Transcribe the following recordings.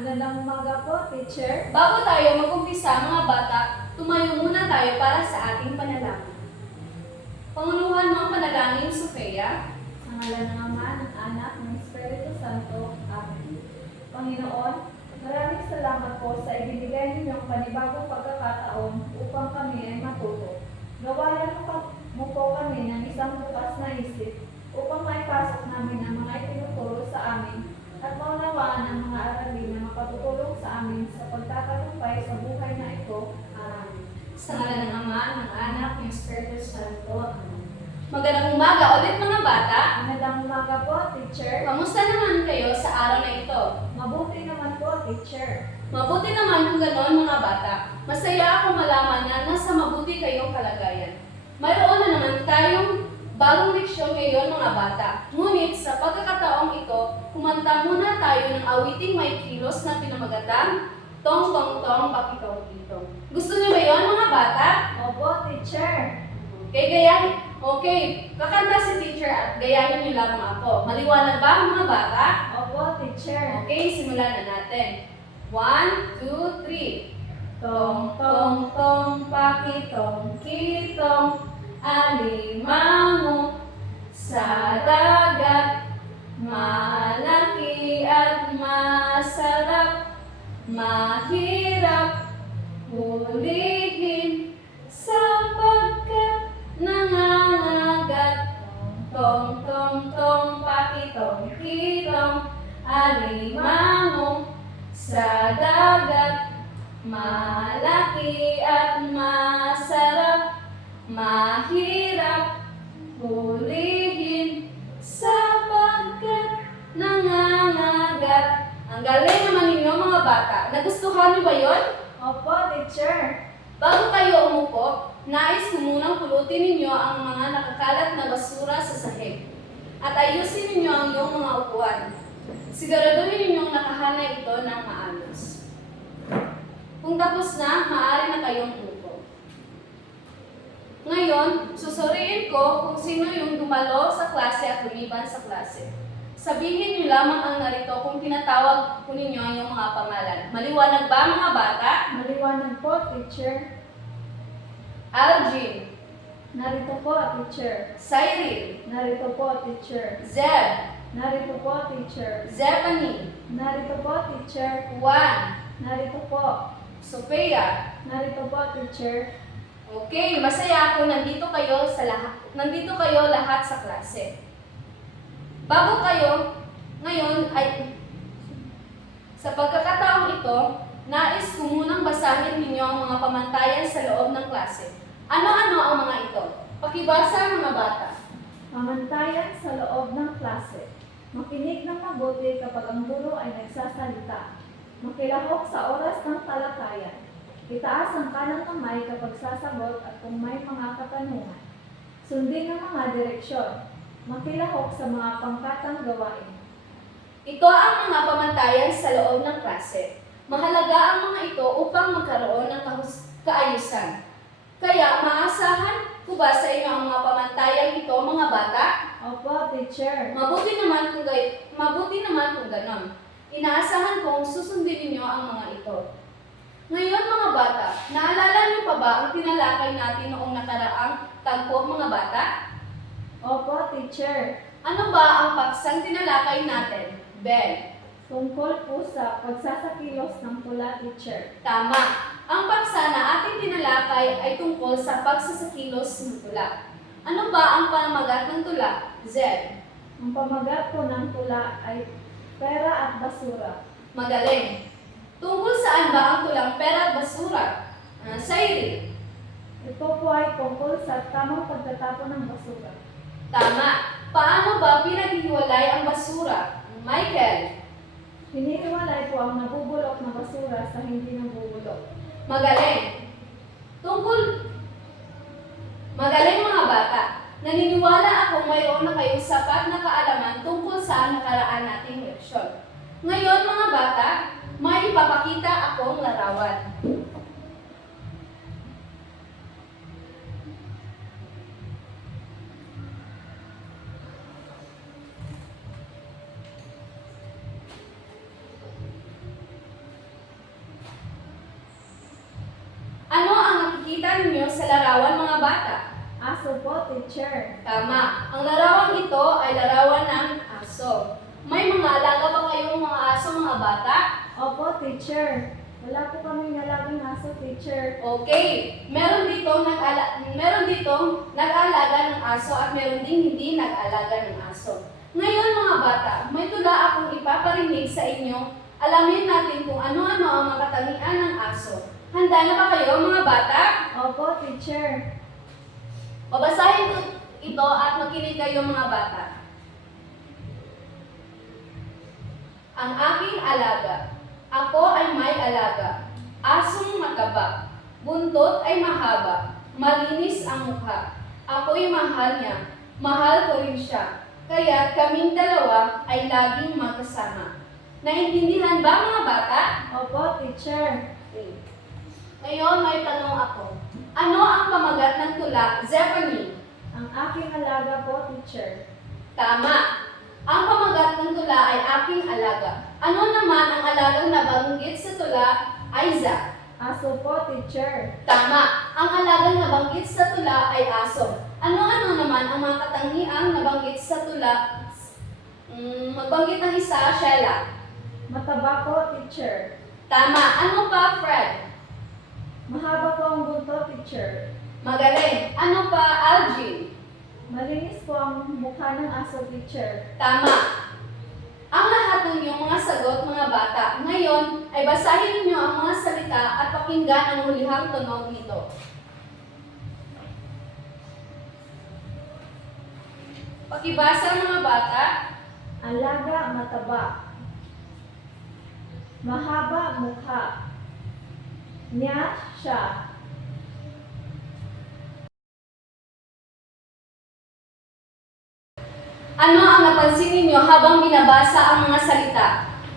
Magandang umaga po, teacher. Bago tayo mag-umpisa mga bata, tumayo muna tayo para sa ating panalangin. Pangunuhan mo ang panalangin, Sofia. Sa ngalan ng Ama, ng Anak, ng Espiritu Santo. Amen. Panginoon, maraming salamat po sa ibinigay ninyong panibagong pagkakataon upang kami ay matuto. Gawayan mo, mo po kami ng isang bukas na isip upang maipasok namin ang mga itinuturo sa amin at maunawaan ang mga aralin na makatutulong sa amin sa pagtatagumpay sa buhay na ito. Amen. Sa ngalan ng Ama, ng Anak, ng Espiritu Santo. Amen. Magandang umaga ulit mga bata. Magandang umaga po, teacher. Kamusta naman kayo sa araw na ito? Mabuti naman po, teacher. Mabuti naman kung ganoon mga bata. Masaya ako malaman na nasa mabuti kayong kalagayan. Mayroon na naman tayong bagong leksyon ngayon mga bata. Ngunit sa pagkakataong ito, kumanta muna tayo ng awiting may kilos na pinamagatang Tong Tong Tong Pakitong Kitong. Gusto niyo ba yon mga bata? Opo, teacher. Okay, gayahin. Okay, kakanta si teacher at gayahin niyo lamang ako. Maliwanag ba mga bata? Opo, teacher. Okay, simulan na natin. One, two, three. Tong, tong, tong, pakitong, kitong, alimango, sa dagat, malaki at masarap, mahirap, hulihin, sapagkat Tong, tong, tong, pakitong, kitong, alimango, sa dagat, malaki at masarap, mahirap, hulihin, sapagkat nangangagat. Ang galing naman ninyo mga bata. Nagustuhan niyo ba yon? Opo, teacher. Bago kayo umupo, nais pulutin ninyo ang mga nakakalat na basura sa sahig. At ayusin ninyo ang iyong mga upuan. Siguraduhin ninyong nakahana ito ng maayos. Kung tapos na, maaari na kayong umupo. Ngayon, susuriin ko kung sino yung dumalo sa klase at lumiban sa klase. Sabihin niyo lamang ang narito kung tinatawag ko ninyo ang iyong mga pangalan. Maliwanag ba mga bata? Maliwanag po, teacher. Algin, Narito po, teacher. Cyril, Narito po, teacher. Zeb, Narito po, teacher. Zephany, Narito po, teacher. Juan, Narito po. Sophia. Narito po, teacher. Okay, masaya ako nandito kayo sa lahat. Nandito kayo lahat sa klase. Bago kayo, ngayon ay sa pagkakataong ito, nais ko munang basahin ninyo ang mga pamantayan sa loob ng klase. Ano-ano ang mga ito? Pakibasa mga bata. Pamantayan sa loob ng klase. Makinig ng mabuti kapag ang guro ay nagsasalita. Makilahok sa oras ng talakayan. Itaas ang kanang kamay kapag sasagot at kung may mga katanungan. Sundin ang mga direksyon. Makilahok sa mga pangkatang gawain. Ito ang mga pamantayan sa loob ng klase. Mahalaga ang mga ito upang magkaroon ng kaayusan. Kaya maasahan ko ba sa inyo ang mga pamantayan ito, mga bata? Opo, teacher. Mabuti naman kung gay- mabuti naman kung ganon. Inaasahan kong susundin ninyo ang mga ito. Ngayon mga bata, naalala niyo pa ba ang tinalakay natin noong nakaraang tagpo mga bata? Opo, teacher. Ano ba ang paksang tinalakay natin? Ben. Tungkol po sa pagsasakilos ng pula, teacher. Tama. Ang paksa na ating tinalakay ay tungkol sa pagsasakilos ng tula. Ano ba ang pamagat ng tula? Z. Ang pamagat po ng tula ay pera at basura. Magaling. Tungkol saan ba ang tulang pera at basura? Uh, Sairi. Ito po ay tungkol sa tamang pagtatapon ng basura. Tama. Paano ba pinaghihiwalay ang basura? Michael. Hinihiwalay po ang nabubulok na basura sa hindi nabubulok. Magaling. Tungkol Magaling mga bata. Naniniwala akong mayroon na kayong sapat na kaalaman tungkol sa nakaraan nating leksyon. Ngayon mga bata, may ipapakita akong larawan. Makikita ninyo sa larawan mga bata? Aso po, teacher. Tama. Ang larawang ito ay larawan ng aso. May mga alaga ba kayong mga aso mga bata? Opo, teacher. Wala po kami nalaging aso, teacher. Okay. Meron dito nag-ala meron dito nag-alaga ng aso at meron ding hindi nag-alaga ng aso. Ngayon mga bata, may tula akong ipaparinig sa inyo. Alamin natin kung ano-ano ang mga katangian ng aso. Handa na ba kayo mga bata? Opo, teacher. Babasahin ko ito at makinig kayo mga bata. Ang aking alaga. Ako ay may alaga. Asong mataba. Buntot ay mahaba. Malinis ang mukha. Ako'y mahal niya. Mahal ko rin siya. Kaya kaming dalawa ay laging magkasama. Naintindihan ba mga bata? Opo, teacher. Ngayon may tanong ako. Ano ang pamagat ng tula, Zephany? Ang aking alaga po, teacher. Tama. Ang pamagat ng tula ay aking alaga. Ano naman ang alagang nabanggit sa tula, Isaac? Aso po, teacher. Tama. Ang alagang nabanggit sa tula ay aso. Ano-ano naman ang mga katangiang nabanggit sa tula? Mm, magbanggit ng isa, Sheila. Mataba po, teacher. Tama. Ano pa, Fred? Mahaba po ang bunto, teacher. Magaling. Ano pa, Algie? Malinis po ang mukha ng aso, teacher. Tama. Ang lahat ng inyong mga sagot, mga bata, ngayon ay basahin ninyo ang mga salita at pakinggan ang hulihang tunog nito. Pakibasa mga bata, Alaga, mataba. Mahaba, mukha. Niya, siya. Ano ang napansin ninyo habang binabasa ang mga salita?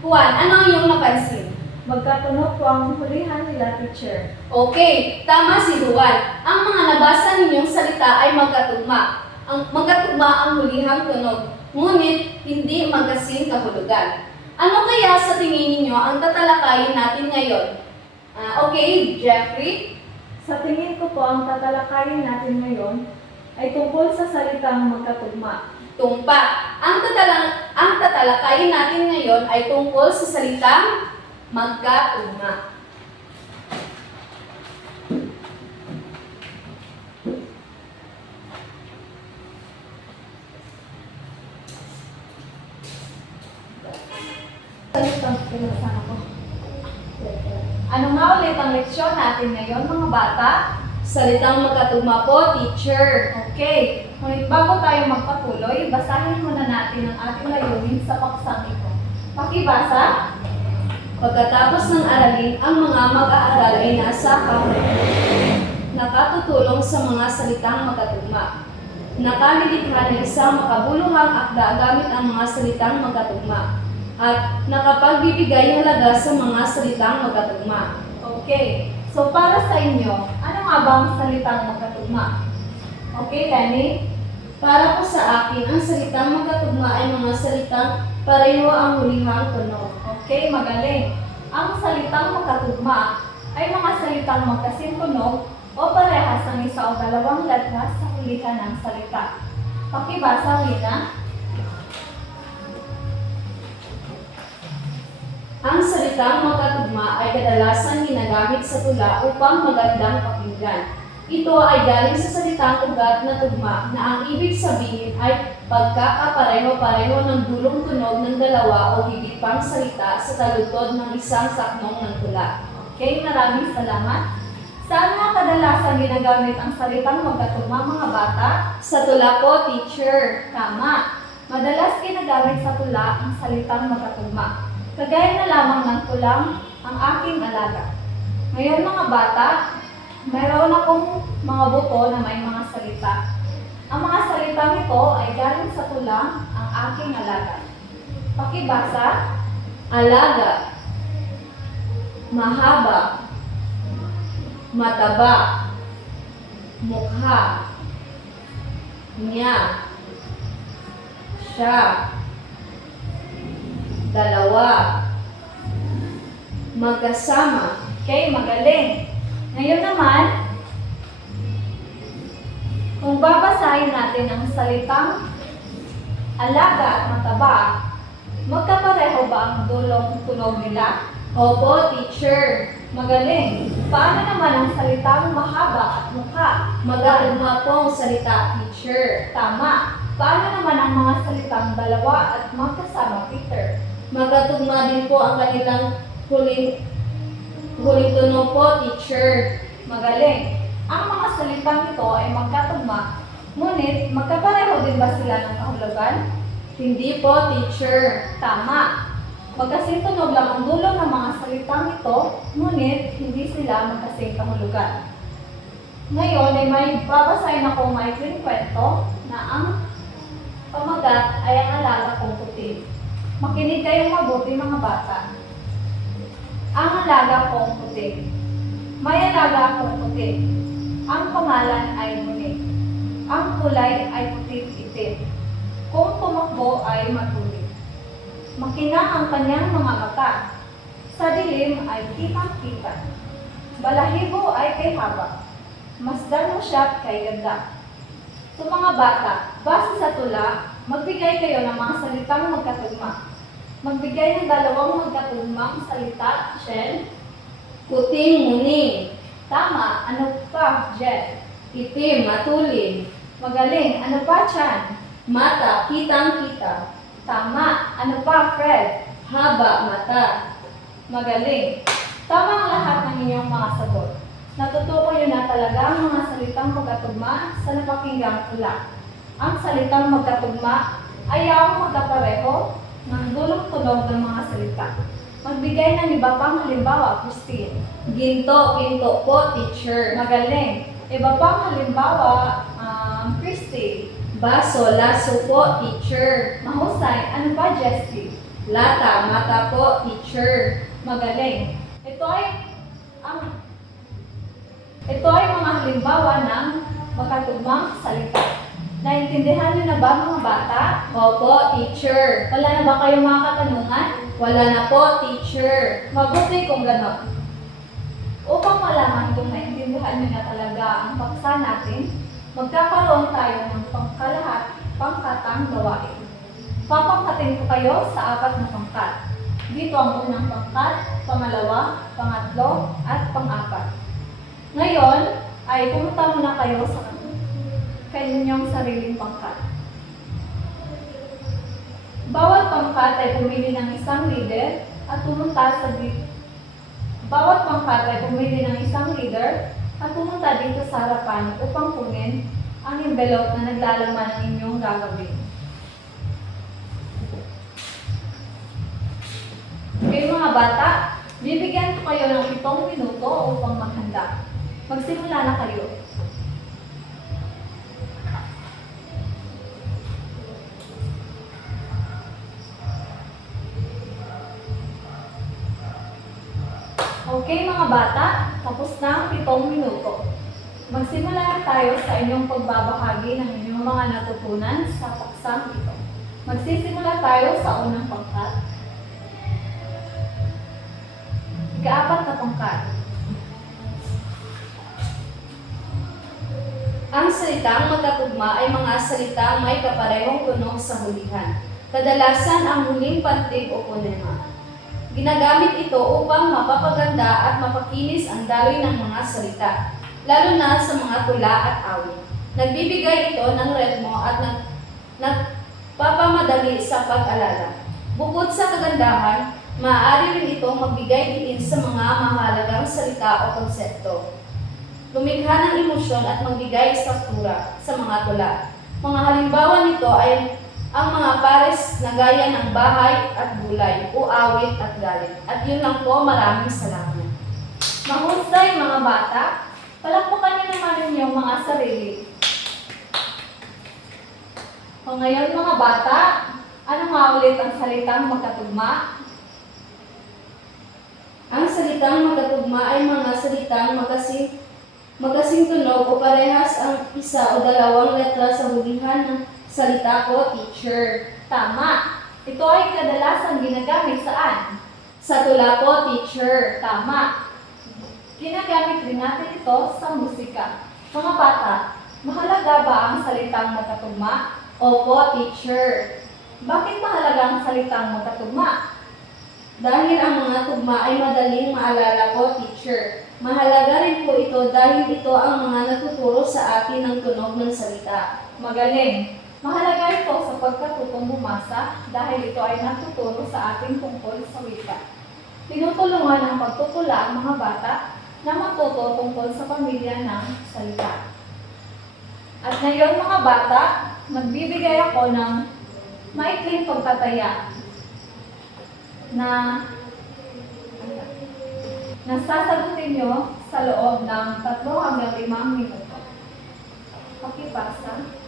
Juan, ano ang iyong napansin? Magkatunog po ang hulihan nila, teacher. Okay, tama si Juan. Ang mga nabasa ninyong salita ay magkatugma. Ang magkatugma ang hulihang tunog, ngunit hindi magkasing kahulugan. Ano kaya sa tingin ninyo ang tatalakayin natin ngayon? Ah, okay, Jeffrey? Sa tingin ko po, ang tatalakayin natin ngayon ay tungkol sa salitang magkatugma. Tumpa. Ang, tatala- ang tatalakayin natin ngayon ay tungkol sa salitang magkatugma. Ano nga ulit ang leksyon natin ngayon, mga bata? Salitang magkatugma po, teacher. Okay, ngunit bago tayo magpatuloy, basahin muna natin ang ating layunin sa paksang ito. Pakibasa. Pagkatapos ng aralin, ang mga mag-aaral ay naasakang nakatutulong sa mga salitang magkatugma. Nakalilikha ng isang makabuluhang akda gamit ang mga salitang magkatugma at nakapagbibigay halaga sa mga salitang magkatugma. Okay, so para sa inyo, ano nga ba ang salitang magkatugma? Okay, Lenny? Para po sa akin, ang salitang magkatugma ay mga salitang pareho ang hulihang tunog. Okay, magaling. Ang salitang magkatugma ay mga salitang magkasintunog o parehas ng isa o dalawang letra sa hulihan ng salita. Pakibasa, Lina. Ang salitang magkatugma ay kadalasan ginagamit sa tula upang magandang pakinggan. Ito ay galing sa salitang ugat na tugma na ang ibig sabihin ay pagkakapareho-pareho ng dulong tunog ng dalawa o higit pang salita sa talutod ng isang saknong ng tula. Okay, maraming salamat. Saan nga kadalasan ginagamit ang salitang magkatugma mga bata? Sa tula po, teacher. Tama. Madalas ginagamit sa tula ang salitang magkatugma. Kagaya na lamang ng tulang ang aking alaga. Ngayon mga bata, mayroon akong mga buto na may mga salita. Ang mga salitang ito ay galing sa tulang ang aking alaga. Pakibasa, Alaga. Mahaba. Mataba. Mukha. Niya. Siya. Dalawa. Magkasama. Okay, magaling. Ngayon naman, Kung babasahin natin ang salitang alaga at mataba, magkapareho ba ang dulong tunog nila? Opo, teacher. Magaling! Paano naman ang salitang mahaba at mukha? Magkatugma po ang salita, teacher. Tama! Paano naman ang mga salitang dalawa at magkasama, Peter? Magkatugma din po ang kanilang huling huling tunog po, teacher. Magaling! Ang mga salitang ito ay magkatugma, ngunit magkapareho din ba sila ng kahulugan? Hindi po, teacher. Tama! Magkasing tunog lang ang dulo ng mga salitang ito, ngunit hindi sila magkasing kahulugan. Ngayon ay may babasahin ako may kwento na ang pamagat ay ang alaga kong puti. Makinig kayong mabuti mga bata. Ang alaga kong puti. May alaga akong puti. Ang pangalan ay Muni. Ang kulay ay puti-itim. Kung tumakbo ay matuloy. Makina ang kanyang mga mata. Sa dilim ay kitang-kita. Balahibo ay kay haba. Masdan mo siya kay ganda. Sa mga bata, base sa tula, magbigay kayo ng mga salitang magkatugma. Magbigay ng dalawang magkatugmang salita, Shen. Puting muning. Tama, ano pa, Jen? Itim, matulin. Magaling, ano pa, Chan? Mata, kitang-kita. Tama, ano pa, Fred? Haba, mata. Magaling. Tama ang lahat ng inyong mga sagot. Natutuko yun na talaga ang mga salitang magkatugma sa napakinggang tula. Ang salitang magkatugma ay ang magkapareho ng dulong tunog ng mga salita. Magbigay ng iba pang halimbawa, Christine. Ginto, ginto po, teacher. Magaling. Iba pang halimbawa, um, Christy. Baso, laso po, teacher. Mahusay. Ano pa, Jessie? Lata, mata po, teacher. Magaling. Ito ay ang ito ay mga halimbawa ng magkatugmang salita. Naintindihan niyo na ba mga bata? Opo, teacher. Wala na ba kayong mga katanungan? Wala na po, teacher. Mabuti kung ganon. Upang malaman kung naintindihan niyo na talaga ang paksa natin, magkakaroon tayo ng pangkalahat pangkatang gawain. Papangkatin ko kayo sa apat na pangkat. Dito ang unang pangkat, pangalawa, pangatlo, at pang-apat. Ngayon, ay pumunta muna kayo sa kanyang sariling pangkat. Bawat pangkat ay pumili ng isang leader at pumunta sa Bawat pangkat ay pumili ng isang leader at pumunta dito sa harapan upang kunin ang envelope na naglalaman ng inyong gagawin. Okay mga bata, bibigyan ko kayo ng itong minuto upang maghanda. Magsimula na kayo. Bata, tapos na ang pitong minuto. Magsimula na tayo sa inyong pagbabahagi ng inyong mga natutunan sa paksang ito. Magsisimula tayo sa unang pangkat. Ikaapat na pangkat. Ang salitang magkatugma ay mga salitang may kaparehong tunog sa hulihan. Kadalasan ang huling pantig o punema. Ginagamit ito upang mapapaganda at mapakinis ang daloy ng mga salita, lalo na sa mga tula at awit. Nagbibigay ito ng ritmo at nag, nagpapamadali sa pag-alala. Bukod sa kagandahan, maaari rin itong magbigay diin sa mga mahalagang salita o konsepto lumikha ng emosyon at magbigay struktura sa mga tula. Mga halimbawa nito ay ang mga pares na gaya ng bahay at gulay o awit at galit. At yun lang po, maraming salamat. Mahusay mga bata, palakpakan niyo naman inyong mga sarili. O ngayon mga bata, ano nga ulit ang salitang magkatugma? Ang salitang magkatugma ay mga salitang magkasing, magkasing tunog o parehas ang isa o dalawang letra sa hulihan ng salita ko, teacher. Tama. Ito ay kadalasan ginagamit saan? Sa tula po, teacher. Tama. Ginagamit rin natin ito sa musika. Mga bata, Mahalaga ba ang salitang magkatugma? Opo, teacher. Bakit mahalaga ang salitang magkatugma? Dahil ang mga tugma ay madaling maalala po, teacher. Mahalaga rin po ito dahil ito ang mga nagtuturo sa atin ng tunog ng salita. Magaling. Mahalaga ito sa pagkatutong bumasa dahil ito ay natuturo sa atin tungkol sa wika. Tinutulungan ang pagtutula ang mga bata na matuto tungkol sa pamilya ng salita. At ngayon mga bata, magbibigay ako ng maikling pagtataya na na sasagutin nyo sa loob ng 3 hanggang 5 minuto. Pakipasa.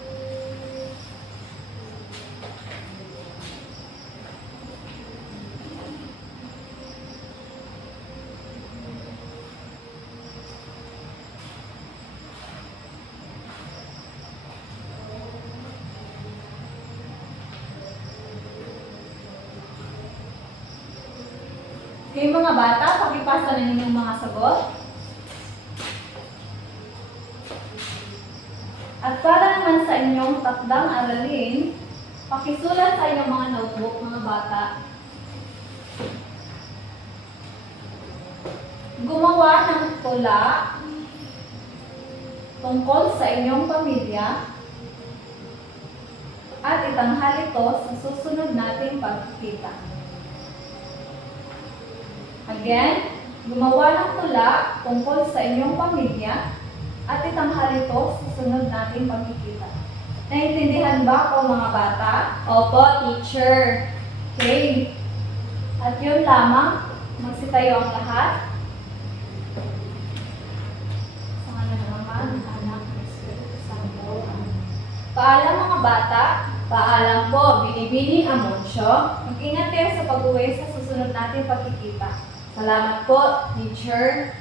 Kayo mga bata, pakipasa na ninyong mga sagot. At para naman sa inyong takdang aralin, pakisulat sa inyong mga notebook, mga bata. Gumawa ng tula tungkol sa inyong pamilya at itanghal ito sa susunod nating pagkikita. Again, gumawa ng tula tungkol sa inyong pamilya at itanghal ito sa sunod nating pagkikita. Naintindihan ba ko mga bata? Opo, teacher. Okay. At yun lamang, magsitayo ang lahat. Paalam mga bata, Paalam po, Binibini Amonsyo. mag-ingat kayo sa pag-uwi sa susunod nating pagkikita. Salamat po, teacher.